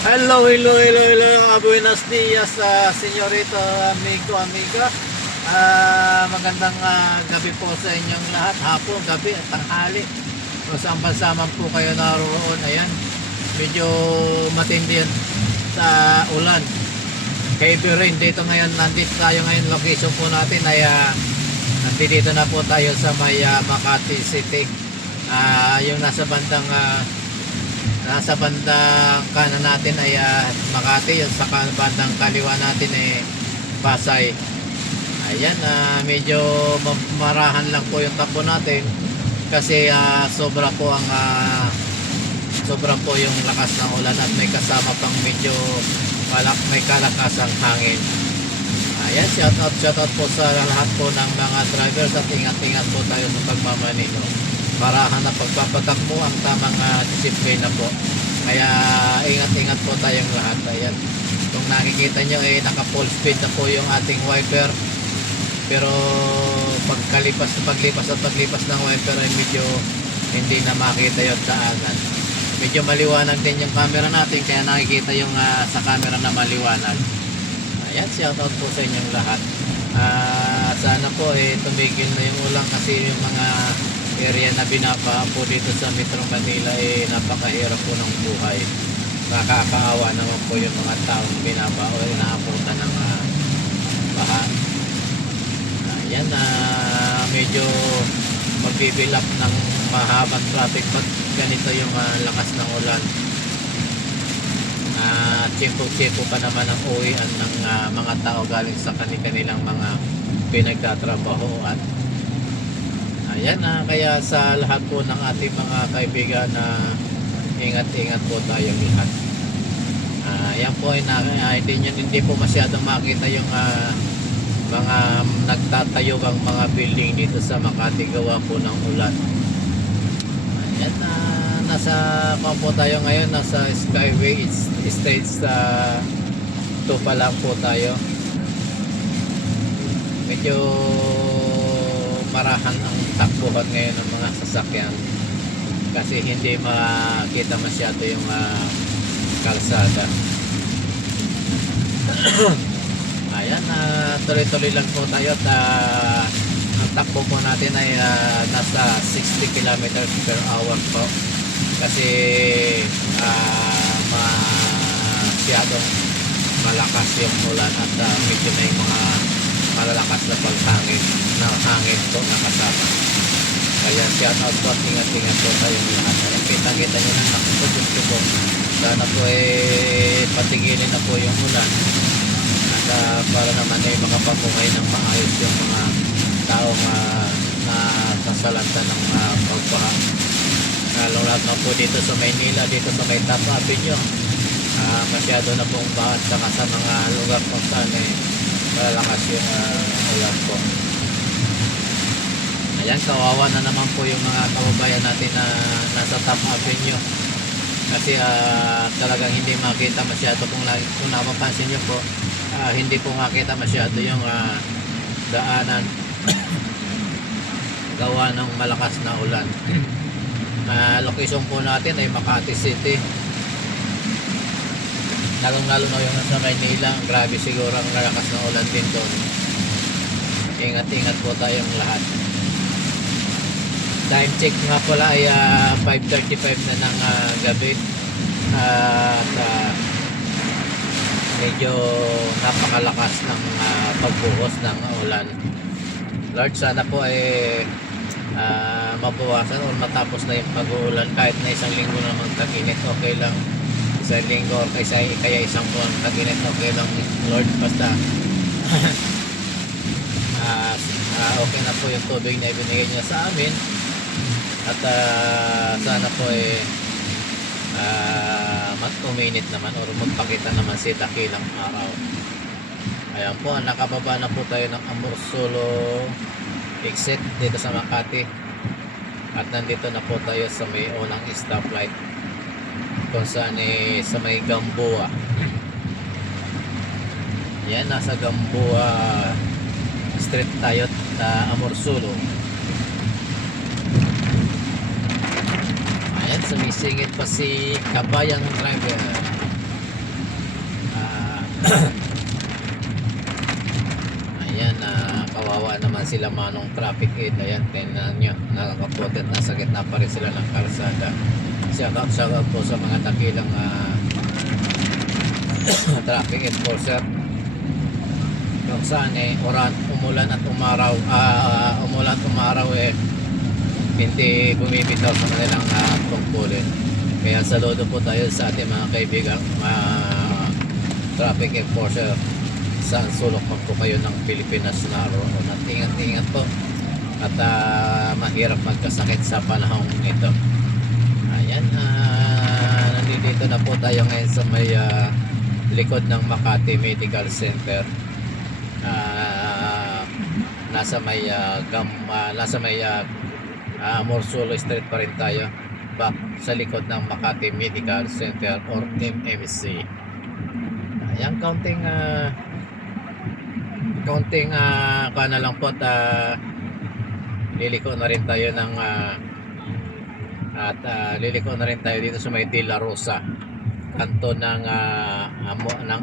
Hello, hello, hello, hello. Buenos dias, senyorita, amigo, amiga. Magandang gabi po sa inyong lahat. Hapon, gabi at tanghali. Kung saan bansa man po kayo naroon. Ayan, medyo matindi yan sa ulan. Heavy rain dito ngayon. Nandito tayo ngayon. Location po natin ay nandito na po tayo sa may Makati City. Yung nasa bandang kanan natin ay Makati, yung sa bandang kaliwa natin ay Pasay. Ayan, medyo marahan lang po yung takbo natin kasi sobra po yung lakas ng ulan at may kasama pang medyo may kalakasang hangin. Ayan, shout out po sa lahat po ng mga drivers at ingat-ingat po tayo sa pagmamanino para hanap pagpapatakbo ang tamang disiplina po. Kaya ingat-ingat po tayong lahat. Ayan, kung nakikita nyo naka full speed na po yung ating wiper, pero paglipas ng wiper ay medyo hindi na makita yung daanan. Medyo maliwanag din yung camera natin kaya nakikita yung sa camera na maliwanag. Ayan, shout out po sa inyong lahat. Sana po tumigil na yung ulan kasi yung mga area na binaba po dito sa Metro Manila napakahirap po ng buhay. Nakakaawa naman po yung mga taong binaba o inaabutan ng baha. Ayan, medyo magbibilap ng mahabang traffic pag ganito yung lakas ng ulan. Tiyempo-tiyempo pa naman ang uwian ng mga tao galing sa kanilang mga pinagtatrabahoan. Ayan, kaya sa lahat po ng ating mga kaibigan na ingat-ingat po tayong lahat. Ayan po hindi po masyadong makita yung mga nagtatayog ang mga building dito sa Makati gawa po ng ulan. Ayan, nasa po tayo ngayon, nasa Skyway Stage 2 pa lang po tayo. Medyo marahan ang takbuhan ngayon ng mga sasakyan kasi hindi makita masyado yung kalsada. Ayan, tuloy-tuloy lang po tayo at ang takbo po natin ay nasa 60 kilometers per hour po kasi masyadong malakas yung ulan at medyo may mga malalakas na hangin po na kasama. Kaya shout out po at ingat-ingat po tayong lahat. Kita-kita nyo na nakasugusto po. Sana po patigilin na po yung ulan at para naman makapabuhay ng maayos yung mga taong nasasalanta ng pagbaha. Lalo na po dito sa Maynila, dito sa may Top Avenue, masyado na pong baha at saka sa mga lugar kung saan malalakas yung ulan po. Ayan, kawawa na naman po yung mga kababayan natin na nasa Top Avenue kasi talagang hindi makita masyado kung napapansin nyo po, hindi po makita masyado yung daanan gawa ng malakas na ulan. Location po natin ay Makati City, lalong-lalo na yung nasa Maynila. Grabe siguro ang lakas ng ulan din doon. Ingat-ingat po tayong lahat. Time check nga pala ay 5:35 na ng gabi at medyo napakalakas ng pagbuhos ng ulan. Lord, sana po mabawasan o matapos na yung pag-uulan kahit na isang linggo na magtaginit, okay lang. Isang linggo or kaya isang buwan taginit, okay lang Lord, basta okay na po yung tubig na ibinigay niya sa amin at sana po uminit naman o magpakita naman si dakilang araw. Ayan po, nakababa na po tayo ng Amorsolo exit dito sa Makati at nandito na po tayo sa may unang stoplight kung saan sa may Gamboa. Yan, nasa Gamboa Street tayo at Amorsolo. Ayan, sumisingit pa si kabayang driver. Ayan, kawawa naman sila manong traffic aid. Ayan, tingnan nyo, nakakapotet na sa gitna pa rin sila ng kalsada. Shout out po sa mga dakilang traffic enforcer kung saan umulan at umaraw hindi bumibitaw sa kanilang tungkulin. Kaya saludo po tayo sa ating mga kaibigang traffic enforcer saan sulok man po kayo ng Pilipinas na roon. At ingat po at mahirap magkasakit sa panahon ito. Ayan, nandito na po tayo ngayon sa may likod ng Makati Medical Center. Nasa may Morsulo Street pa rin tayo, back sa likod ng Makati Medical Center or MMC. Ayan, counting na lang po at liliko na rin tayo ng liliko na rin tayo dito sa may De La Rosa, kanto ng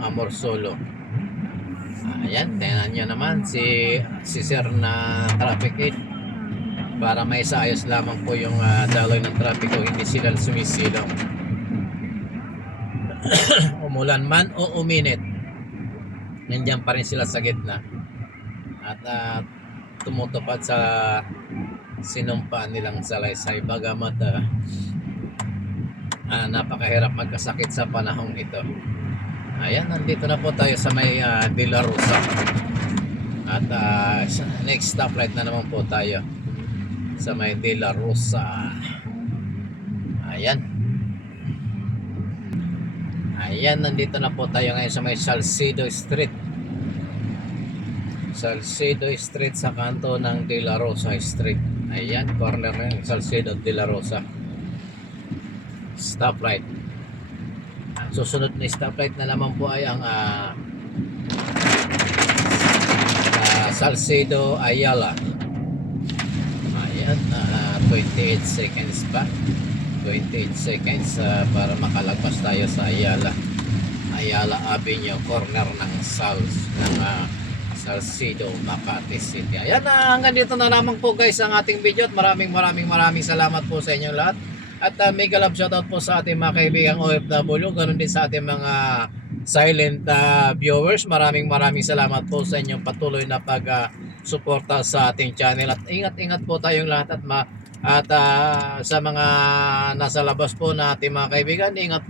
Amorsolo. Ayan, tingnan nyo naman si sir na traffic aid para may saayos lamang po yung daloy ng traffic o hindi sila sumisilong. Umulan man o uminit, nandiyan pa rin sila sa gitna at tumutupad sa sinumpaan nilang salaysay, bagamat napakahirap magkasakit sa panahong ito. Ayan, nandito na po tayo sa may De La Rosa at next stoplight na naman po tayo sa may De La Rosa. Ayan, nandito na po tayo ngayon sa may Salcedo Street sa kanto ng De La Rosa Street. Ayan, corner ng Salcedo De La Rosa stoplight. Susunod na stoplight na naman po ay ang Salcedo Ayala. Ayan, 28 seconds pa, 28 seconds para makalagpas tayo sa Ayala Avenue, corner ng Salcedo, Makati City. Ayan, hanggang dito na lamang po guys ang ating video at maraming salamat po sa inyo lahat. At mega love shoutout po sa ating mga kaibigang OFW, ganun din sa ating mga silent viewers. Maraming salamat po sa inyong patuloy na pag-suporta sa ating channel. At ingat po tayong lahat at sa mga nasa labas po na ating mga kaibigan, ingat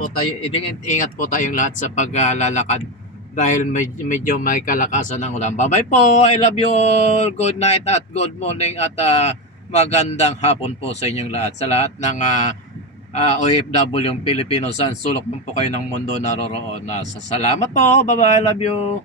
po tayong lahat sa paglalakad dahil medyo may kalakasan ng ulan. Bye bye po, I love you all, good night at good morning at magandang hapon po sa inyong lahat, sa lahat ng OFW yung Pilipino saan sulok po kayo ng mundo naroroon. Salamat po, bye bye, love you.